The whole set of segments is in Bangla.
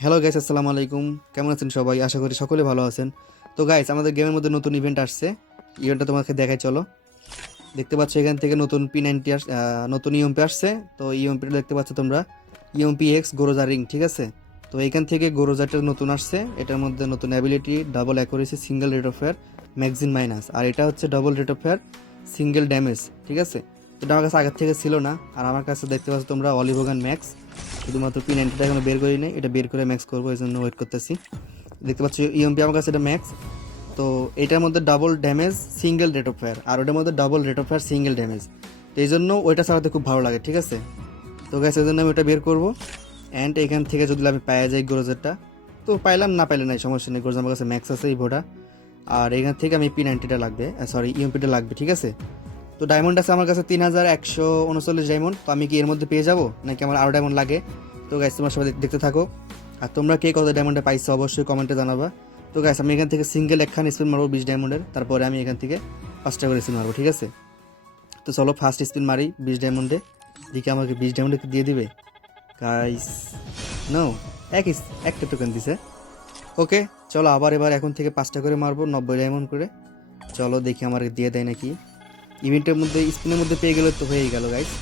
হ্যালো গাইস আসসালামু আলাইকুম। কেমন আছেন সবাই? আশা করি সকলে ভালো আছেন। তো গাইস আমাদের গেমের মধ্যে নতুন ইভেন্ট আসছে। ইভেন্টটা তোমাকে দেখাই, চলো। দেখতে পাচ্ছ এখান থেকে নতুন পি নাইনটি আস নতুন ইএমপি আসছে। তো ইএমপিটা দেখতে পাচ্ছ তোমরা। ইএমপি এক্স গোরোজা রিং ঠিক আছে? তো এখান থেকে গোরোজাটা নতুন আসছে। এটার মধ্যে নতুন ability double accuracy single rate of fire magazine minus আর এটা হচ্ছে double rate of fire single damage ঠিক আছে? এটা আমার কাছে আগের থেকে ছিল না। আর আমার কাছে দেখতে পাচ্ছ তোমরা অলিভোগান ম্যাক্স শুধুমাত্র পি নাইনটিটা এখনও বের করি নাই। এটা বের করে ম্যাক্স করব, এই জন্য ওয়েট করতেছি। দেখতে পাচ্ছ ইএমপি আমার কাছে এটা ম্যাক্স তো এটার মধ্যে double damage single rate of fire আর ওটার মধ্যে double rate of fire single damage তো এই জন্য ওইটা চালাতে খুব ভালো লাগে, ঠিক আছে? তো গ্যাস এই জন্য আমি ওটা বের করব। অ্যান্ড এখান থেকে যদি আমি পাওয়া যাই গ্রোজারটা তো পাইলাম না পাইলে নাই, সমস্যা নেই। গ্রোজ আমার কাছে ম্যাক্স আছে এই ভোটা আর এখান থেকে আমি পি নাইনটিটা লাগবে সরি ইএমপিটা লাগবে, ঠিক আছে? তো ডায়মন্ড আছে আমার কাছে তিন হাজার একশো উনচল্লিশ ডায়মন্ড তো আমি কি এর মধ্যে পেয়ে যাব? নাকি আমার আরও ডায়মন্ড লাগে? তো গাইস তোমরা সবাই দেখতে থাকো। আর তোমরা কে কত ডায়মন্ডে পাইছো, অবশ্যই কমেন্টে জানাবা। তো গাইস আমি এখান থেকে সিঙ্গেল একখান স্পিন মারবো বিশ ডায়মন্ডের তারপরে আমি এখান থেকে পাঁচটা করে স্পিন মারবো, ঠিক আছে? তো চলো ফার্স্ট স্পিন মারি বিশ ডায়মন্ডে দিকে আমাকে বিশ ডায়মন্ডে দিয়ে দিবে। গাইস নো এক একটা টোকেন দিছে। ওকে চলো আবার এবার এখন থেকে পাঁচটা করে মারবো, নব্বই ডায়মন্ড করে। চলো দেখি আমার দিয়ে দেয় নাকি। ইভেন্টের মধ্যে স্পিনের মধ্যে পেয়ে গেলে তো হয়েই গেল গাইস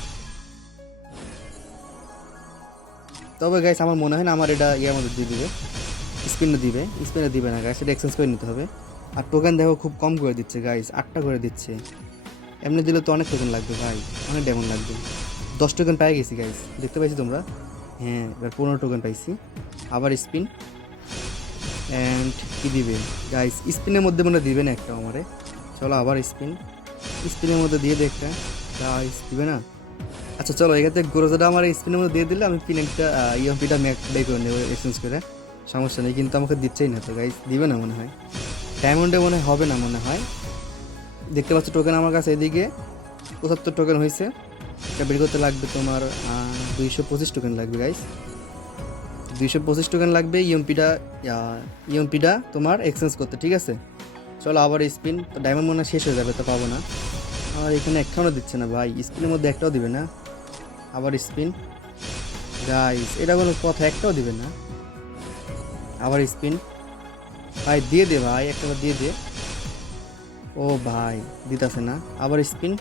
তবে গাইস আমার মনে হয় না আমার এটা ইয়ার মধ্যে দিয়ে দিবে। স্পিনে দিবে। স্পিনে দিবে না গাইস এটা এক্সচেঞ্জ করে নিতে হবে। আর টোকেন দেখো, খুব কম করে দিচ্ছে গাইস আটটা করে দিচ্ছে। এমনি দিলে তো অনেক টোকেন লাগবে, ভাই, অনেক ডেমন লাগবে। দশ টোকেন পেয়ে গেছি গাইস দেখতে পাইছি তোমরা? হ্যাঁ এবার পনেরো টোকেন পাইছি। আবার স্পিন অ্যান্ড কি দিবে? গাইস স্পিনের মধ্যে মনে দিবে না একটা আমারে। চলো, আবার স্পিন স্পিনের মধ্যে দিয়ে দে একটা। গাইস দিবে না? আচ্ছা চলো এখান থেকে গোরোজাটা আমার স্পিনের মধ্যে দিয়ে দিলে আমি পিন একটা ইএমপিটা ম্যাক বের করে নেব এক্সচেঞ্জ করে। সমস্যা নেই, কিন্তু আমাকে দিচ্ছেই না, তো গাইস দিবে না মনে হয়। ডায়মন্ডে মনে হবে না মনে হয়। দেখতে পাচ্ছ টোকেন আমার কাছে এদিকে পঁচাত্তর টোকেন হয়েছে। এটা বের করতে লাগবে তোমার দুইশো পঁচিশ টোকেন লাগবে গাইস দুইশো পঁচিশ টোকেন লাগবে E ইএমপিটা ইএমপিটা তোমার এক্সচেঞ্জ করতে, ঠিক আছে? চলো আবার স্পিন তো ডায়মন্ড মনে শেষ হয়ে যাবে, তো পাবো না। আর এখানে একটাও দিচ্ছে না ভাই স্পিনের মধ্যে একটাও দিবে না। আবার স্পিন গাইস এটা কোনো কথা, একটাও দিবে না। আবার স্পিন ভাই, দিয়ে দে ভাই একটা দিয়ে দে। ও ভাই, দিতাছে না। আবার স্পিন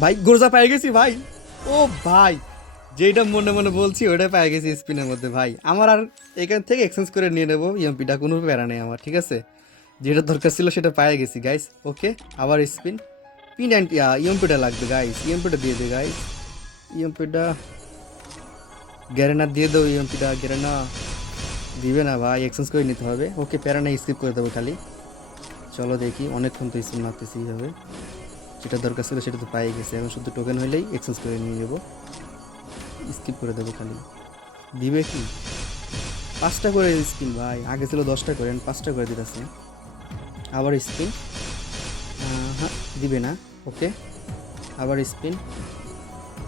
ভাই, গোরজা পেয়ে গেছি ভাই। ও ভাই। যেটা মনে মনে বলছি ওটা পেয়ে গেছি স্পিনের মধ্যে, ভাই। আমার আর এখান থেকে এক্সচেঞ্জ করে নিয়ে নেব। ইএমপিটা কোনো প্যারা নেই আমার, ঠিক আছে? যেটা দরকার ছিল সেটা পেয়ে গেছি গাইস ওকে, আবার স্পিন পি নাইনটি ইএমপিটা লাগবে গাইস ইএমপিটা দিয়ে দে গাইস ইএমপিটা গ্যারেনা দিয়ে দাও ইএমপিটা গ্যারেনা দিবে না, ভাই। এক্সচেঞ্জ করে নিতে হবে। ওকে, প্যারা নাই স্কিপ করে দেবো খালি। চলো দেখি, অনেকক্ষণ তো স্পিন মারতেছি হবে যেটা দরকার ছিল সেটা তো পাই গেছে। এখন শুধু টোকেন হইলেই এক্সচেঞ্জ করে নিয়ে যাব স্কিপ করে দেবো খালি। দিবে কি? পাঁচটা করে স্কিন ভাই, আগে ছিল দশটা করে পাঁচটা করে দিতেছে। আবার স্পিন। হ্যাঁ দিবে না, ওকে। আবার স্পিন।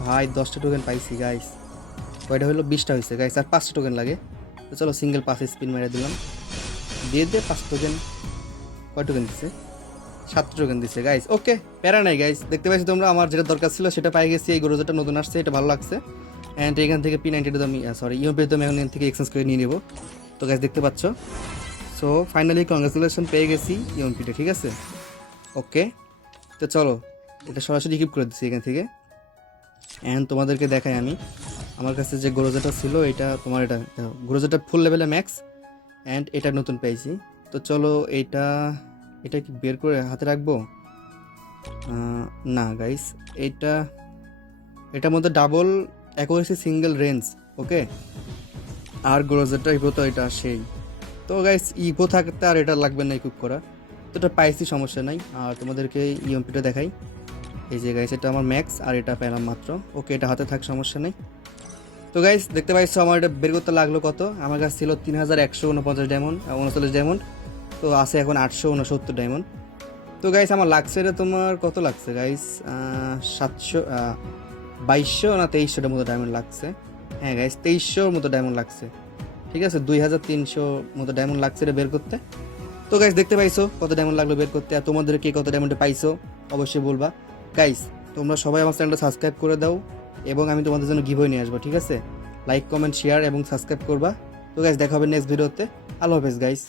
ভাই, দশটা টোকেন পাইছি গাইস কয়টা হলো? বিশটা হয়েছে গাইস আর পাঁচটা টোকেন লাগে। তো চলো সিঙ্গেল পাঁচে স্পিন মেরে দিলাম। দিয়ে দে পাঁচ টোকেন কয় টোকেন দিছে? সাত টোকেন দিছে গাইস ওকে, প্যারা নাই গাইস দেখতে পাইছি তোমরা? আমার যেটা দরকার ছিল, সেটা পাই গেছি। এই গরুজাটা নতুন আসছে, এটা ভালো লাগছে। অ্যান্ড এখান থেকে পি নাইনটিটা আমি সরি তো আমি এখন থেকে এক্সচেঞ্জ করে নিয়ে নেব। তো গাইস দেখতে পাচ্ছ? সো ফাইনালি কংগ্রেচুলেশন পেয়ে গেছি ইউএমপিটা ঠিক আছে? ওকে তো চলো, এটা সরাসরি কিপ করে দিচ্ছি এখান থেকে। অ্যান্ড তোমাদেরকে দেখাই আমি। আমার কাছে যে গ্রোজাটা ছিল, এটা তোমার এটা গ্রোজাটা ফুল লেভেলে ম্যাক্স অ্যান্ড এটা নতুন পেয়েছি। তো চলো, এটা এটা কি বের করে হাতে রাখব? না গাইস এটা, এটার মধ্যে double accuracy single range okay আর গ্রোজারটা ইভো তো এটা সেই। তো গাইস ইভো থাকতে আর এটা লাগবে না ইকুইপ করা। তো এটা পাইছি সমস্যা নাই। আর তোমাদেরকে ইএমপিটা দেখাই। এই যে গাইস এটা আমার ম্যাক্স আর এটা পেলাম মাত্র। ওকে এটা হাতে থাক, সমস্যা নেই। তো গাইস দেখতে পাইছো আমার এটা বের করতে লাগল কত? আমার কাছে ছিল তিন হাজার একশো উনপঞ্চাশ ডায়মন্ড উনচল্লিশ ডায়মন্ড তো আছে এখন আটশো উনসত্তর ডায়মন্ড তো গাইস আমার লাগছে এটা তোমার কত লাগছে গাইস সাতশো বাইশশো না তেইশশোটার মতো ডায়মন্ড লাগছে। হ্যাঁ গাইস তেইশশোর মতো ডায়মন্ড লাগছে। ঠিক আছে, দুই হাজার তিনশো মতো ডায়মন্ড লাগছে এটা বের করতে। তো গাইস দেখতে পাইছো কত ডায়মন্ড লাগল বের করতে আর তোমাদের কে কত ডায়মন্ডে পাইছো? অবশ্যই বলবা। গাইস তোমরা সবাই আমার চ্যানেলটা সাবস্ক্রাইব করে দাও এবং আমি তোমাদের জন্য গিভওয়ে নিয়ে আসব, ঠিক আছে? লাইক কমেন্ট শেয়ার এবং সাবস্ক্রাইব করবা। তো গাইস দেখা হবে নেক্সট ভিডিওতে আল্লাহ হাফেজ গাইস